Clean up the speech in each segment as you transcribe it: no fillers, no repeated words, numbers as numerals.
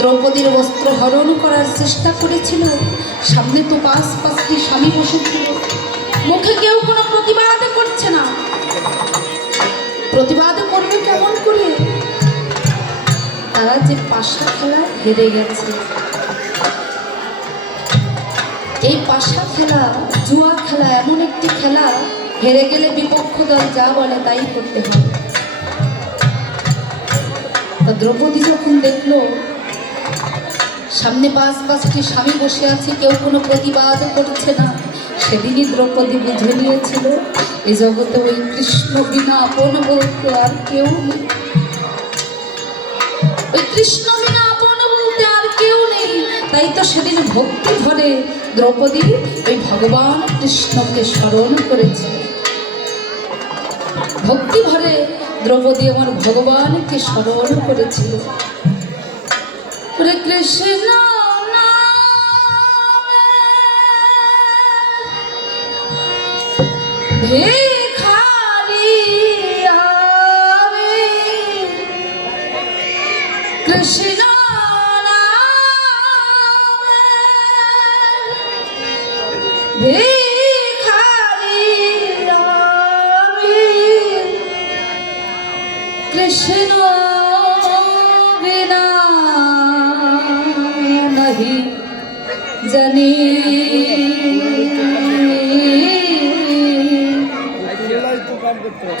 দ্রৌপদীর বস্ত্র হরণ করার চেষ্টা করেছিল। সামনে তো পাঁচটি স্বামী বসেছিল, মুখে কেউ কোনো প্রতিবাদ করছে না। প্রতিবাদ করবে কেমন করে? তারা যে পাশা খেলা হেরে গেছে। এই পাশা খেলা, জুয়া খেলা এমন একটি খেলা, হেরে গেলে বিপক্ষ দল যা বলে তাই করতে হবে। তা দ্রৌপদী যখন দেখলো সামনে পাঁচটি স্বামী বসে আছে, কেউ কোনো প্রতিবাদ করছে না, সেদিনই দ্রৌপদী বুঝে নিয়েছিল এই জগতে ওই কৃষ্ণ বিনা আপন বলতে আর কেউ নেই। ওই কৃষ্ণ বিনা আপন বলতে আর কেউ নেই। তাই তো সেদিন ভক্তি ভরে দ্রৌপদী ওই ভগবান কৃষ্ণকে স্মরণ করেছে। ভক্তি ভরে দ্রৌপদী আমার ভগবানকে স্মরণ করেছিল। হরে কৃষ্ণ ভিখারি আমি, কৃষ্ণ ভিখারি আমি, কৃষ্ণ বিনা नहीं জানি।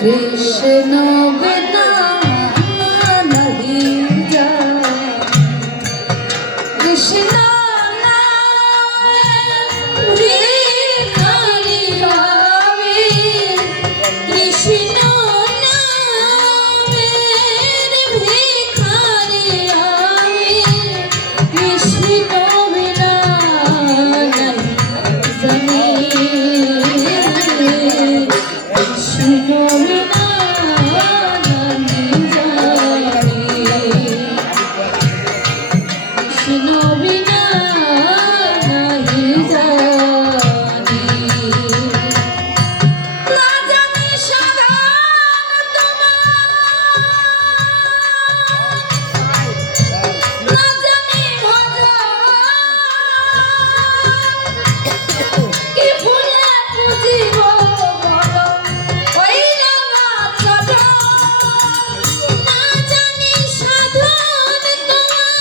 কৃষ্ণ বিনা नहीं জানি। কৃষ্ণ ভিখারি আমি, কৃষ্ণ নামের ভিখারি আমি, কৃষ্ণ বিনা नहीं জানি। কৃষ্ণ বিনা नहीं জানি। কৃষ্ণ বিনা नहीं জানি। না জানি সাধন তোমার, না জানি ভজন, কি ভুলে বুঝিব বলো ওই রাঙা চরণ। না জানি সাধন তোমার,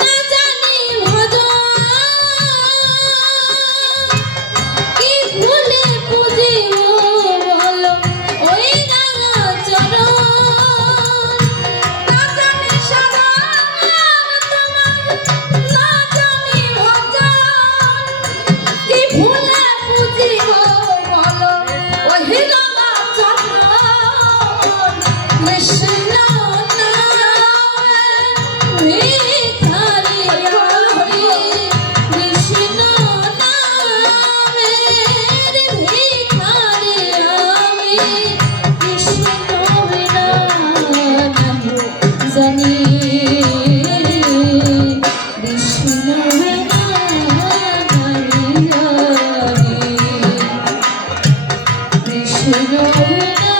না জানি ভজন, কি ভুলে বুঝিব বলো ওই রাঙা চরণ। না জানি সাধন তোমার, না জানি ভজন, কি ভুলে বুঝিব বলো ওই রাঙা চরণ। কৃষ্ণ নামের ভিখারি আমি, কৃষ্ণ নামের ভিখারি আমি, কৃষ্ণ বিনা नहीं জানি। কৃষ্ণ বিনা नहीं জানি। কৃষ্ণ বিনা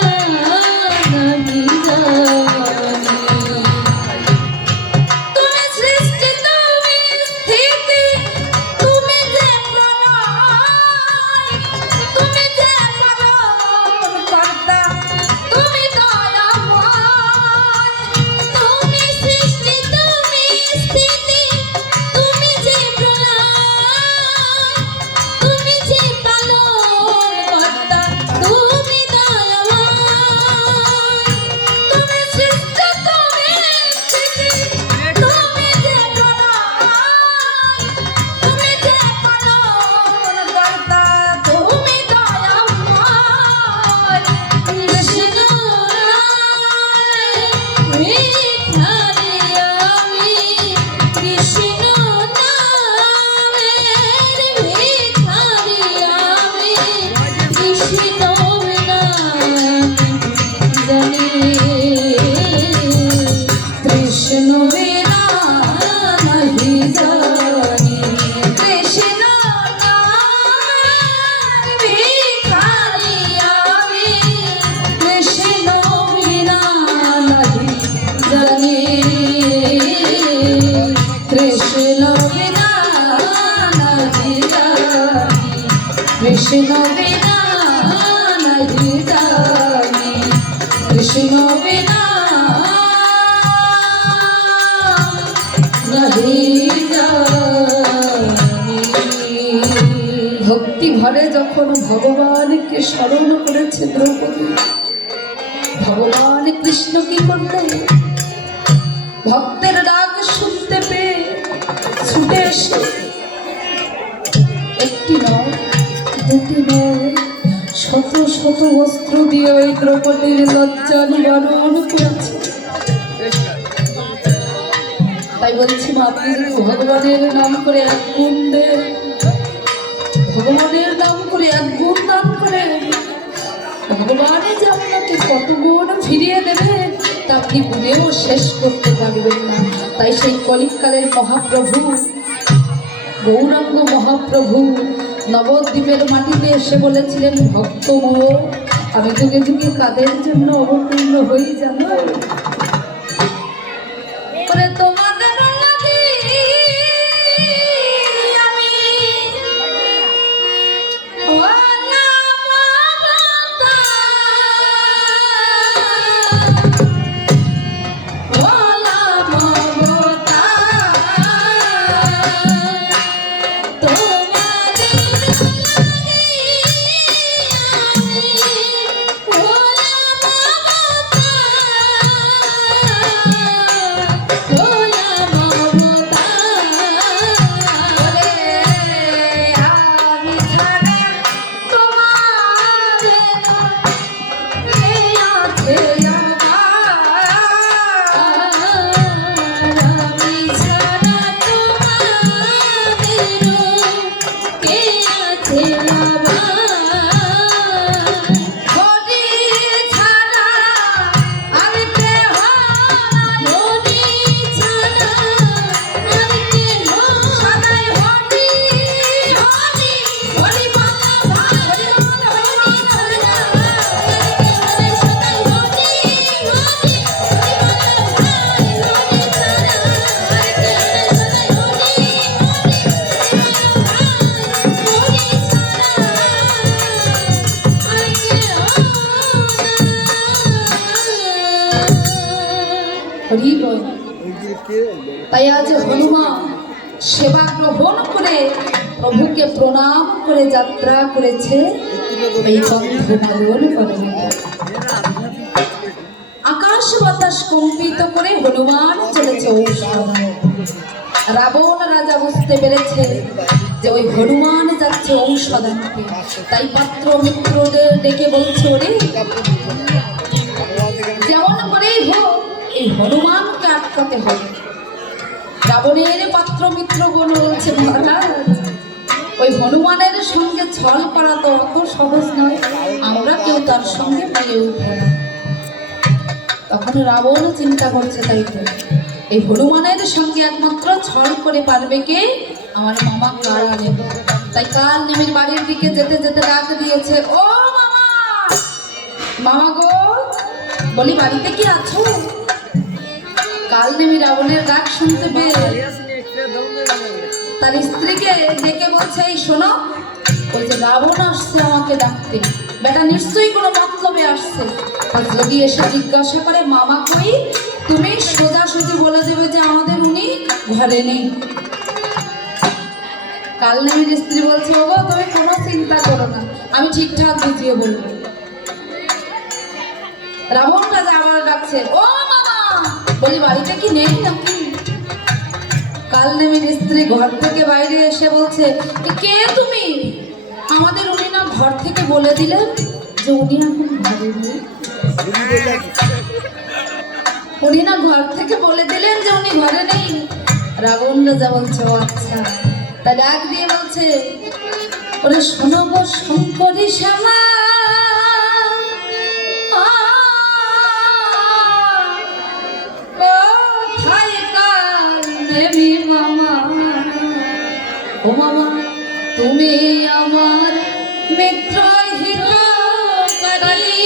नहीं জানি। তুমি সৃষ্টি, তুমি স্থিতি, তুমি যে প্রলয়, তুমি যে পালন কর্তা, তুমি দয়াময়। তুমি সৃষ্টি, তুমি স্থিতি, তুমি যে প্রলয়, তুমি যে পালন কর্তা, তুমি দয়াময়। তুমি সৃষ্টি, তুমি স্থিতি, তুমি যে প্রলয়, তুমি যে পালন কর্তা, তুমি দয়াময়। কৃষ্ণ নামের ভিখারি আমি, কৃষ্ণ নামের ভিখারি আমি, কৃষ্ণ বিনা জানি। কৃষ্ণ বিনা नहीं জানি। কৃষ্ণ নামের ভিখারি আমি, কৃষ্ণ বিনা नहीं জানি। কৃষ্ণ বিনা নাহি জানি, কৃষ্ণ বিনা নাহি জানি, কৃষ্ণ বিনা নাহি জানি। ভক্তি ভরে যখন ভগবানকে স্মরণ করেছে দ্রৌপদী, ভগবান কৃষ্ণ কি করলেন? ভক্তের ডাক শুনতে পেয়ে ছুটে এসে একটি নয় দুটি নয় শত শত অস্ত্র দিয়ে ওই দ্রৌপদীর লজ্জা নিবারণ করেছে। তাই বলছি মা, আপনি যদি ভগবানের নাম করে এক গুণ দেন, ভগবানের নাম করে এক গুণ দান করেন, ভগবানই যে আপনাকে কত গুণ ফিরিয়ে দেবে তা আপনি গুণেও শেষ করতে পারবেন না। তাই সেই কলিকালের মহাপ্রভু গৌরাঙ্গ মহাপ্রভু নবদ্বীপের মাটিতে এসে বলেছিলেন, ভক্ত মোর আমি যুগে যুগে কাদের জন্য অবতীর্ণ হই জানো? তোমাদের লাগি আমি তাই আজ হনুমান সেবা গ্রহণ করে প্রভুকে প্রণাম করে যাত্রা করেছে এই বন্ধন করে। আকাশ বাতাস কম্পিত করে হনুমান চলেছে ঔষধ। রাবণ রাজা বুঝতে পেরেছে যে ওই হনুমান যাচ্ছে ঔষধ আনতে, তাই পাত্র মিত্রদের ডেকে বলছে, ওরে যেমন করেই হোক এই হনুমানকে আটকাতে হবে। রাবণের পাত্র মিত্র বলছে, মহারাজ ওই হনুমানের সঙ্গে ছল করা তো অত সহজ নয়, আমরা কেউ তার সঙ্গে পেয়ে উঠব না। তখন রাবণ চিন্তা করছে, তাই তো এই হনুমানের সঙ্গে একমাত্র ছল করে পারবে কে? আমার মামা কারা নেব। তাই কাল নেমির বাড়ির দিকে যেতে যেতে ডাক দিয়েছে, ও মামা, মামা গো, বলি বাড়িতে কি আছো? কাল নেমি রাবণের ডাক শুনতে পেয়ে তার স্ত্রীকে ডেকে বলছে, এই শোনো, ওই যে রাবণ আসছে আমাকে ডাকতে, বেটা নিশ্চয়ই কোনো মতলবে আসছে। যদি এসে জিজ্ঞাসা করে মামা কই, তুমি সোজাসুজি বলে দেবে যে আমাদের উনি ঘরে নেই। কাল নেমির স্ত্রী বলছে, ওগো তুমি কোনো চিন্তা করো না, আমি ঠিকঠাক বুঝিয়ে বলবো। রাবণ রাজা আবার ডাকছে, ও মামা, বলি বাড়িটা কি নেই নাকি? কাল নেমির স্ত্রী ঘর থেকে বাইরে এসে বলছে, কে তুমি? আমাদের উনি না ঘর থেকে বলে দিলেন যে উনি এখন ঘরে নেই। উনি না ঘর থেকে বলে দিলেন যে উনি ঘরে নেই। রাবণ রাজা বলছে, ও আচ্ছা। তা ডাক দিয়ে বলছে, ওরে শোনো গো শঙ্করী শ্যামা, কোথায় কাল নেমি মামা? ও মামা, তুমি আমার মিত্র হিতকারী,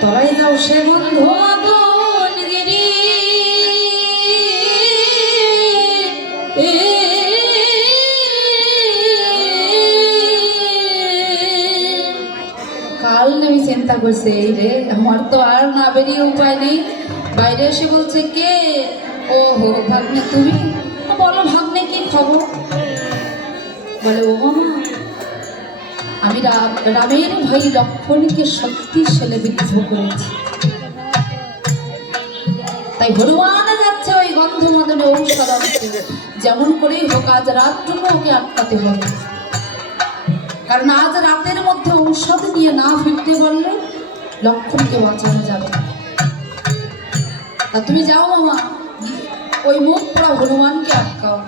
তরাই যাও সে বন্ধু মাদন গিরি কাল নেমে চিন্তা করছে এই রে আমার তো আর না বেরিয়ে উপায় নেই। বাইরে এসে বলছে কে? ও হো ভাগ্নে তুমি? বলো ভাগ্নে কি খবর? বলে ও মামা আমি রামের ভাই লক্ষ্মণকে শক্তিশালী বিদ্ধ করেছি, তাই হনুমান যাচ্ছে ওই গন্ধমাদনে ঔষধ আনতে। যেমন করেই হোক আজ রাতটুকু ওকে আটকাতে হবে, কারণ আজ রাতের মধ্যে ঔষধ নিয়ে না ফিরতে পারলে লক্ষ্মণকে বাঁচানো যাবে। তা তুমি যাও মামা, ওই মুখ পুরা হনুমানকে আটকাও।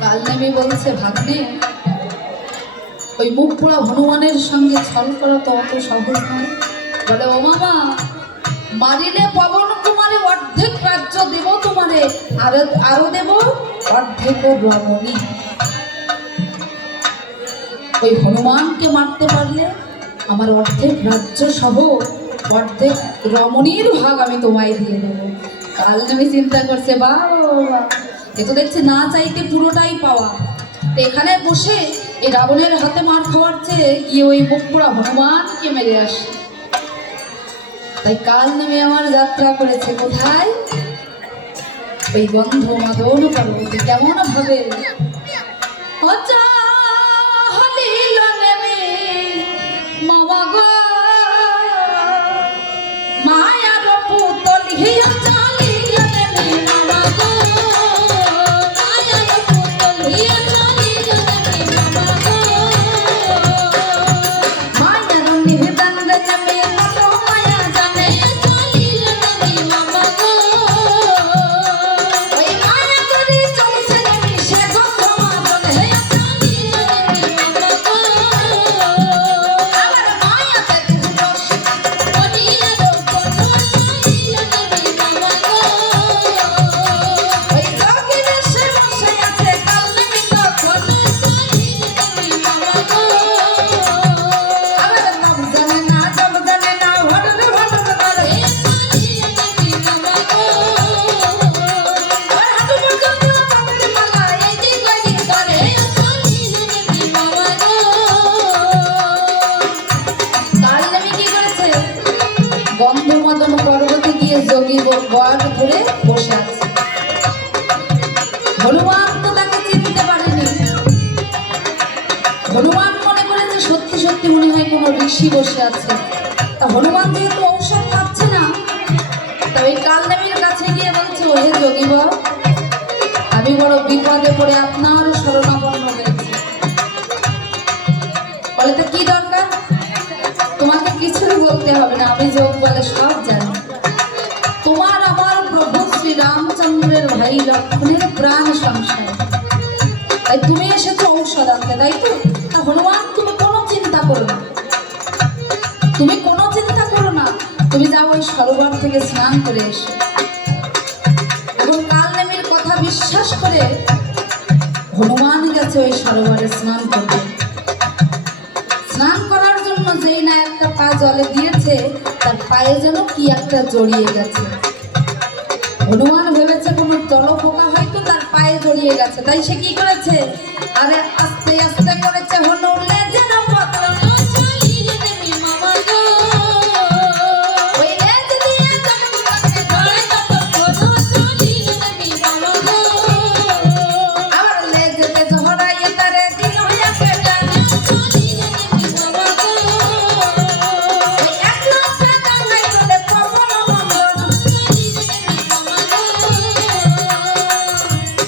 কাল নেমে বলছে ভাগ্নে ওই মুখ পোড়া হনুমানের সঙ্গে ছল করা তো অত সহজ নয়। বলে ও মামা মারিলে পবন কুমারে অর্ধেক রাজ্য দেব তোমারে, আরো দেব অর্ধেক রমণী। ওই হনুমানকে মারতে পারলে আমার অর্ধেক রাজ্য সহ অর্ধেক রমণীর ভাগ আমি তোমায় দিয়ে দেবো। কাল নেমে চিন্তা করছে বাবা এ তো দেখছে না চাইতে পুরোটাই পাওয়া। এখানে বসে এই রাবণের হাতে মার খাওয়ার চেয়ে গিয়ে ওই মুখ পোড়া হনুমানকে মেরে আসে। তাই কাল নেমে আমার যাত্রা করেছে কোথায়? ওই গন্ধমাদন পর্বতে। কেমন ভাবে মামা গো মায়ার পুতল হিয়া পর্বতে গিয়ে যোগী বট ধরে বসে আছে। হনুমান তো তাকে চিনতে পারেনি। হনুমান মনে করেছে সত্যি সত্যি মনে হয় কোনো ঋষি বসে আছে। তা হনুমান যেহেতু ঔষধ পাচ্ছে না, তবে কালনেমীর কাছে গিয়ে বলছে ওহে যোগী বট আমি বড় বিপদে পড়ে আপনার শরণাপন্ন হয়েছি। বলে তো কি দরকার? তোমাকে কিছুই বলতে হবে না, আমি যোগ বলে সব জানি। তোমার আমার প্রভু শ্রী রামচন্দ্রের ভাই লক্ষ্মণের প্রাণ সংশয়, তাই তুমি এসেছো ঔষধ আনতে, তাই তো? তা হনুমান তুমি কোনো চিন্তা করো না, তুমি কোনো চিন্তা করো না, তুমি যাও ওই সরোবর থেকে স্নান করে এসো। এবং কালনেমীর কথা বিশ্বাস করে হনুমান গেছে ওই সরোবরে স্নান করতে। স্নান করার জন্য যেই না একটা পা জলে দিয়েছে, তার পায়ে যেন কি একটা জড়িয়ে গেছে। হনুমান ভেবেছে কোনো জলপোকা হয়তো তার পায়ে জড়িয়ে গেছে, তাই সে কি করেছে? আরে আস্তে আস্তে করেছে হনুলে যেন পাতলা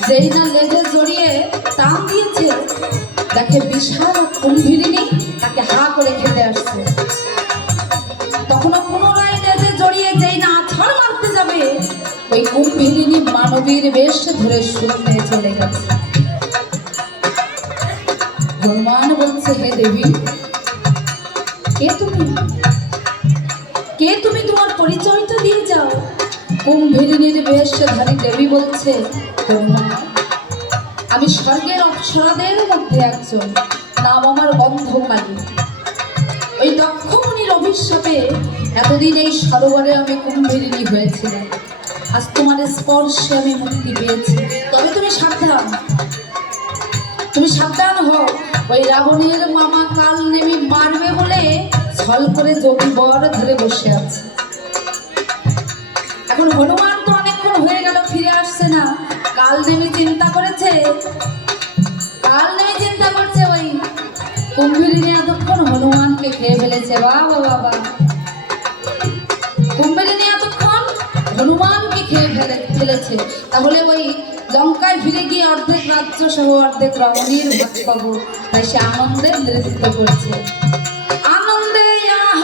যেই না লেজে জড়িয়ে টান দিয়েছে, তাকে বিশাল কুম্ভীরিণী তাকে হা করে খেতে আসছে। তখনও পুনরায় লেজে জড়িয়ে যেই না আছাড় মারতে যাবে, ওই কুম্ভীরিণী মানবীর বেশ ধরে শূন্যে চলে গেছে। হনুমান বলছে হে দেবী কে তুমি? কে তুমি? তোমার পরিচয়টা দিয়ে যাও। কুম্ভীরিণীর বেশধারী দেবী বলছে হনুমান আমি স্বর্গের অপ্সরাদের মধ্যে একজন, নাম আমার গন্ধকালী। ওই দক্ষমণির অভিশাপে এতদিন এই সরোবরে আমি কুম্ভীরিণী হয়েছিলাম। আজ তোমার স্পর্শে আমি মুক্তি পেয়েছি। তবে তুমি সাবধান, তুমি সাবধান হও। ওই রাবণের মামা কাল নেমে মারবে বলে ছল করে যোগী বর ধরে বসে আছে। এখন হনুমান তো অনেকক্ষণ হয়ে গেল ফিরে আসছে না। কাল নেমে চিন্তা করেছে, ওই কুম্ভীরিণী এতক্ষণ হনুমানকে খেয়ে ফেলেছে। বাবা বাবা, কুম্ভীরিণী এতক্ষণ হনুমানকে খেয়ে ফেলেছে। তাহলে ওই লঙ্কায় ফিরে গিয়ে অর্ধেক রাজ্য সহ অর্ধেক রমণীর ভাগ পাবো। তাই সে আনন্দে নৃত্য করছে। আনন্দে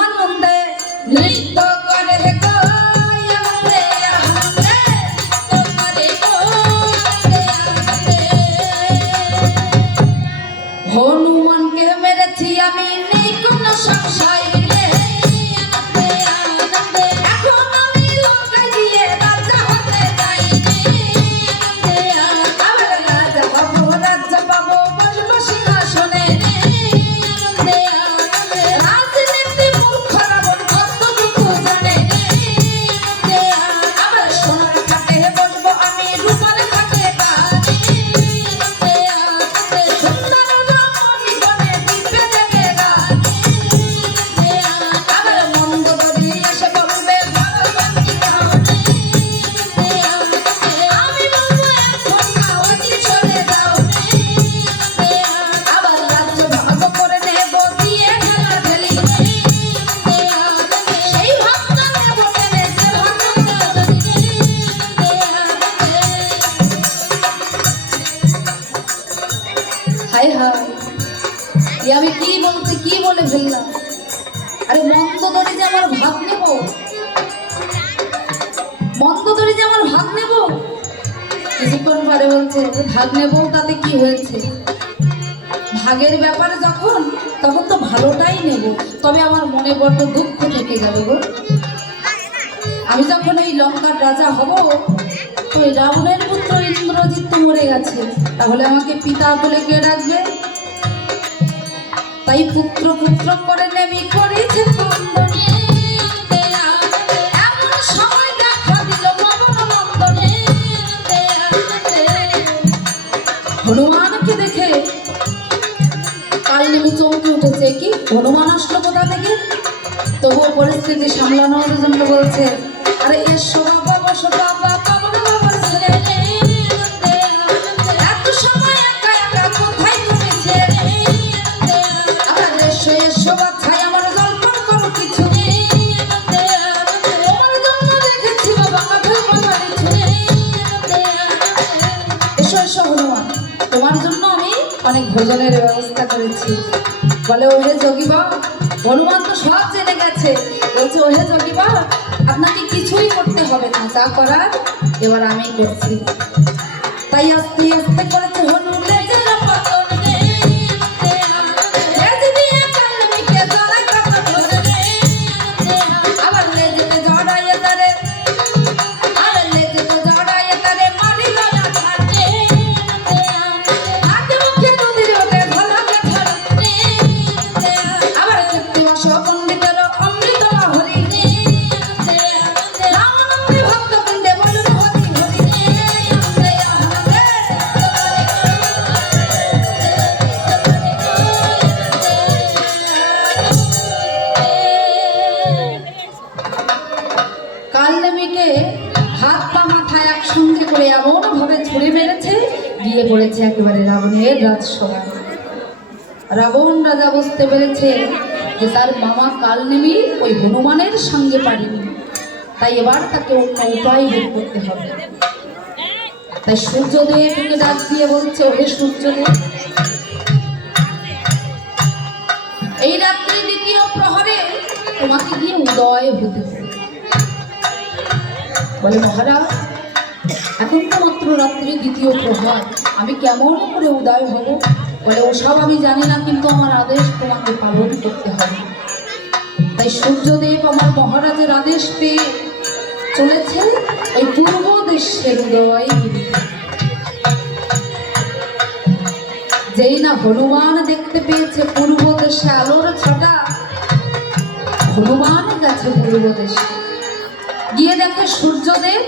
আনন্দে নৃত্য করে গো, আনন্দে আনন্দে করে গো, আনন্দে আনন্দে। হনুমানকে মেরেছি আমি, নেই কোনো সংশয় রে। আনন্দে আনন্দে এখন আমি লঙ্কায় গিয়ে রাজা হতে চাই রে। আনন্দে আবার রাজা হবো, রাজ্য পাবো, বসবো সিংহাসনে রে। আনন্দে আনন্দে রাজনীতি মূর্খ রাবণ কতটুকু জানে রে। আনন্দে আবার সোনার খাটে বসবো আমি, রূপার খাটে বাড়ি। আনন্দে আনন্দে সুন্দর রমণী বনে দিব্যে দেবে রানী। আনন্দে আবার মন্দ দরি এসে বলবে ভগবানকে কানে। আনন্দে আনন্দে আমি বলবো এখন না ওই চলে যাও রে। আনন্দে আবার রাজ্য ভাগ করে নেব দিয়ে ঢেলা ঢেলি রে। আনন্দে আনন্দে সেই ভক্ত নেব টেনে সে ভক্ত রে। হায় হায়, এ আমি কি বলে ফেললাম। আরে মন্দোদরি যে আমার ভাগ নেব, মন্দোদরি যে আমার ভাগ নেব। কিছুক্ষণ পরে বলছে ভাগ নেব, তাতে কি হয়েছে? ভাগের ব্যাপারে যখন, তখন তো ভালোটাই নেব। তবে আমার মনে বড্ড দুঃখ থেকে গেল গো। আমি যখন এই লঙ্কার রাজা হব, তো এই রাবণের পুত্র ইন্দ্রজিৎ তো মরে গেছে। তাহলে আমাকে পিতা বলে কে ডাকবে? তাই পুত্র পুত্র করে নেমি করেছে বন্দনে। এমন সময় দেখা দিল পবন নন্দনে। হনুমানকে দেখে কাল নেমে চমকে উঠেছে। কি হনুমান আসলো কোথা থেকে? তবুও পরিস্থিতি সামলানোর জন্য বলছে, আরে এসো বাবা, বসো বাবা, পবন বাবার ছেলে রে। এত সময় একা একা কোথায় তুমি ছেড়ে? আবার এসো এসো বাছাই, আমার জলপান করো কিছু রে। তোমার জন্য রেখেছি বাবা কাঠের বাগানে ছুঁড়ে। এসো এসো হনুমান, তোমার জন্য আমি অনেক ভোজনের ব্যবস্থা করেছি। বলে ওহে যোগীবা, হনুমান তো সব জেনে গেছে। বলছে ওহে যোগীবা, আপনাকে কিছুই করতে হবে না, যা করার এবার আমি করছি। তাই আস্তে আস্তে করেছে হনু লেজের পতন রে। লেজ দিয়ে কালমিকে জড়ায় কাপড় রে। আবার লেজেতে জড়াইয়ে তারে, আর লেজেতে জড়াইয়ে তারে মারিল না ঘাটে। হাতে মুখে নদীর ওঠে ভালোকে ছাড়তে। আবার কৃত্রিবাস পণ্ডিতের অমৃত হরি রে। রামানন্দে ভক্তবৃন্দে বলুন হরি হরি রে। আনন্দে আনন্দে কাল নেমিকে হাত পা মাথায় একসঙ্গে করে এমন ভাবে ছুড়ে মেরেছে, গিয়ে পড়েছে একেবারে রাবণের রাজসভায়। রাবণ রাজা বুঝতে পেরেছে যে তার মামা কাল নেমি ওই হনুমানের সঙ্গে পারেনি। তাই এবার তাকে অন্য উপায় বের করতে হবে। তাই সূর্যদেবকে ডাক দিয়ে বলছে, ওহে সূর্যদেব, এই রাত্রি দ্বিতীয় প্রহরে তোমাকে গিয়ে উদয় হতে হবে। বলে মহারাজ, এখন তো মাত্র রাত্রি দ্বিতীয় প্রহর, আমি কেমন করে উদয় হব? বলে ওসব আমি জানি না, কিন্তু আমার আদেশ তোমাকে পালন করতে হবে। তাই সূর্যদেব আমার মহারাজের আদেশ পেয়ে চলেছে ওই পূর্ব দেশের উদয়। যেই না হনুমান দেখতে পেয়েছে পূর্ব দেশে আলোর ছটা, হনুমান গেছে পূর্ব দেশে, গিয়ে দেখে সূর্যদেব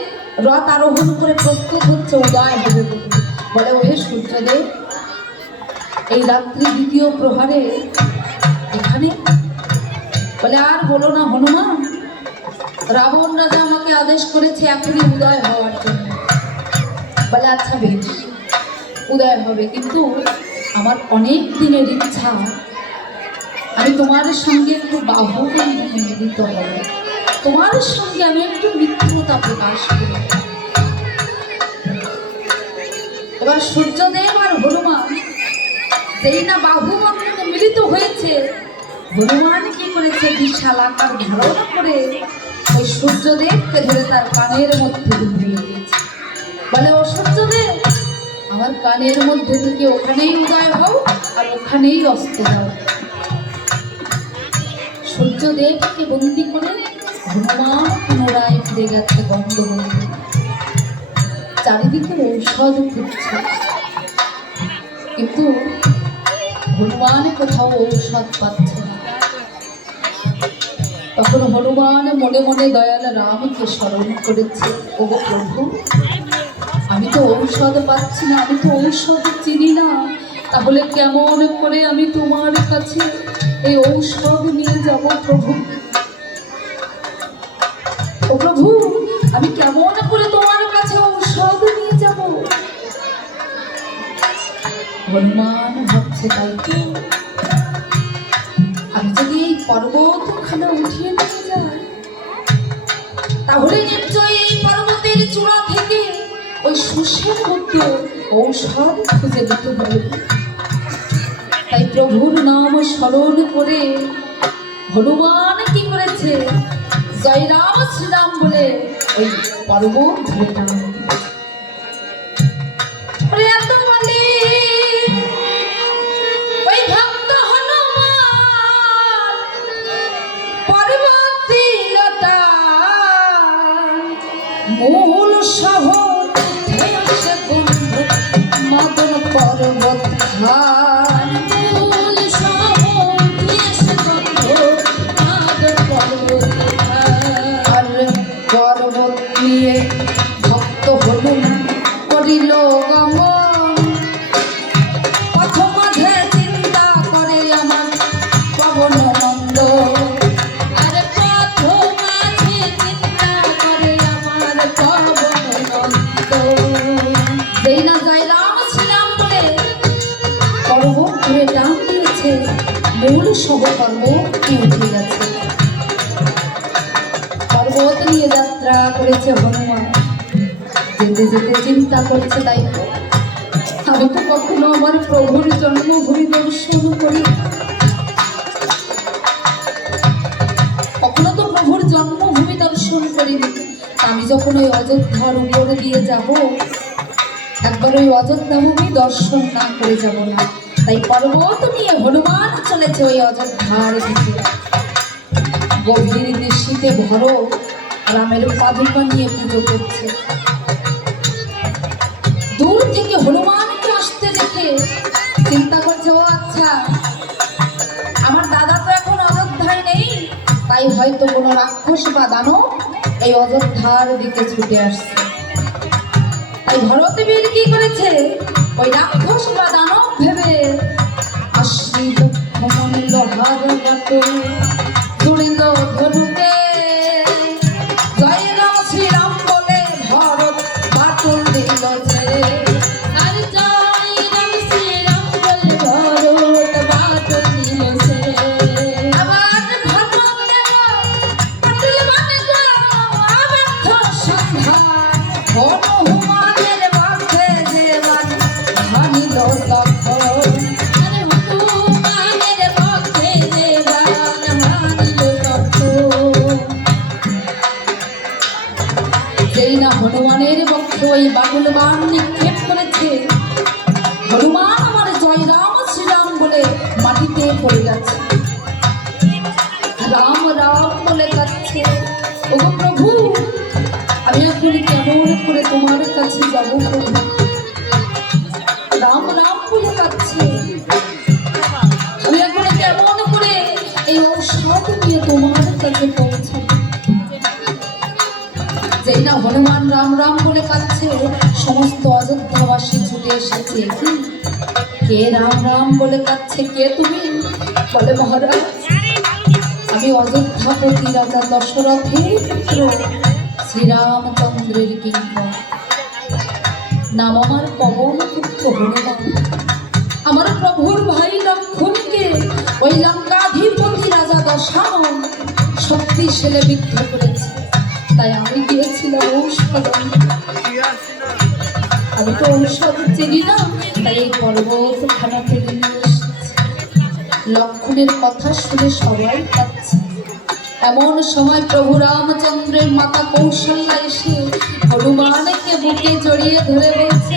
রথ আরোহণ করে প্রস্তুত হচ্ছে উদয় হবে বলে। বলে ওহে সূর্যদেব, এই রাত্রি দ্বিতীয় প্রহরে এখানে? বলে আর বলো না হনুমান, রাবণ রাজা আমাকে আদেশ করেছে এখনই উদয় হওয়ার জন্য। বলে আচ্ছা বেশ, উদয় হবে, কিন্তু আমার অনেক দিনের ইচ্ছা আমি তোমার সঙ্গে একটু বাহুবন্ধনে মিলিত হব, তোমার সঙ্গে আমি একটু মিত্রতা প্রকাশ করি। এবার সূর্যদেব আর হনুমান যেই না বাহুবন্ধনে মিলিত হয়েছে, হনুমান কি করেছে, বিশাল আকার ধারণ করে ওই সূর্যদেবকে ধরে তার কানের মধ্যে ঢুকিয়ে দিয়েছে। বলে ও সূর্যদেব, আমার কানের মধ্যে থেকে ওখানেই উদয় হও আর ওখানেই অস্ত যাও। সূর্যদেবকে বন্দি করে হনুমান পুনরায় ফিরে গেছে গন্ধবনে। চারিদিকে ঔষধ খুঁজছে, কিন্তু হনুমান কোথাও ঔষধ পাচ্ছে না। তখন হনুমান মনে মনে দয়াল রামকে স্মরণ করেছে, ওগো প্রভু, আমি তো ঔষধ পাচ্ছি না, আমি তো ঔষধ চিনি না, তাহলে কেমন করে আমি তোমার কাছে এই ঔষধ নিয়ে যাব প্রভু? ও প্রভু, আমি কেমন করে তোমার কাছে ঔষধ নিয়ে যাব? হনুমান ভাবছে, তাই তো আমি যদি এই পর্বত ওখানে উঠিয়ে নিয়ে যাই, তাহলে নিশ্চয়ই এই পর্বতের চূড়া থেকে ওই শস্যের মধ্যে ঔষধ খুঁজে দিতে হবে। তাই প্রভুর নাম স্মরণ করে হনুমান কি করেছে, জয় রাম শ্রীরাম বলে ওই পর্বত ধরে টান। ওই ভক্ত হনুমান পর্বত দিল টান, মূল শহর মদন পর্বত খান, মূল শহর মদন পর্বত খান। আর পর্বত নিয়ে ভক্ত হনুমান করিল গমন, পথ মাঝে চিন্তা করে আমার পবন নন্দ। আর পথ মাঝে চিন্তা করে আমার পবন নন্দ। যেই না জয় রাম শ্রীরাম বলে পর্বত ধরে টান দিয়েছে, মূল সহ পর্বত কি উঠে গেছে। পর্বত নিয়ে যাত্রা করেছে হনুমান, যেতে যেতে চিন্তা করছে, তাই তো আমি তো কখনো আমার প্রভুর জন্মভূমি দর্শন করি, কখনো তো প্রভুর জন্মভূমি দর্শন করিনি। আমি যখন ওই অযোধ্যার উপর দিয়ে যাব, একবার ওই অযোধ্যা ভূমি দর্শন না করে যাব না। তাই পর্বত নিয়ে হনুমান চলেছে ওই অযোধ্যার দিকে। গভীর নিশীতে ভরো রামের পাদুকা নিয়ে পুজো করছে। দূর থেকে হনুমানকে আসতে দেখে চিন্তা করছে, ও আচ্ছা, আমার দাদা তো এখন অযোধ্যায় নেই, তাই হয়তো কোনো রাক্ষস বা দানব এই অযোধ্যার দিকে ছুটে আসছে। তাই ভরতবীর কি করেছে, ওই রাক্ষস বা দানব ভেবে আশ্রিত মনিল হার গাটো জুড়িল ধনুকে, জয় রাম শ্রীরাম বলে ভরত বাটুল দিল ছেড়ে। আর জয় রাম শ্রীরাম বলে ভরত বাটুল দিল ছেড়ে। আবার ভরত বাটুল মানে আবদ্ধ সন্ধান, হনুমানের বাঁধে দেওয়ান ভানিল তখন। যেই না হনুমানের পক্ষে ওই বাটুল বাণ নিক্ষেপ করেছে, হনুমান আমার জয় রাম শ্রীরাম বলে মাটিতে পড়ে গেছে, রাম রাম বলে কাঁদছে। ওগো প্রভু, আমি এখন কেমন করে তোমার কাছে যাব প্রভু? রাম রাম বলে কাঁদছে, আমি এখন কেমন করে এই ঔষধ নিয়ে তোমার কাছে পৌঁছাবে। যেই না হনুমান রাম রাম বলে কাঁদছে, সমস্ত অযোধ্যাবাসী ছুটে এসেছে। কি কে রাম রাম বলে কাঁদছে? কে তুমি? বলে মহারাজ, আমি অযোধ্যাপতি রাজা দশরথের পুত্র শ্রীরামচন্দ্রের কিঙ্কর। নাম আমার পবন পুত্র হনুমান। আমার প্রভুর ভাই লক্ষ্মণকে ওই লঙ্কাধিপতি রাজা দশানন শক্তিশালী বিদ্ধ করেছে, তাই আমি গিয়েছিলাম ঔষধ। আমি তো ঔষধ চিনি না, তাই এই পর্বত খানা থেকে নিয়ে এসেছি। লক্ষ্মণের কথা শুনে সবাই কাঁদছে। এমন সময় প্রভু রামচন্দ্রের মাতা কৌশল্যা এসে হনুমানকে বুকে জড়িয়ে ধরে বলছে,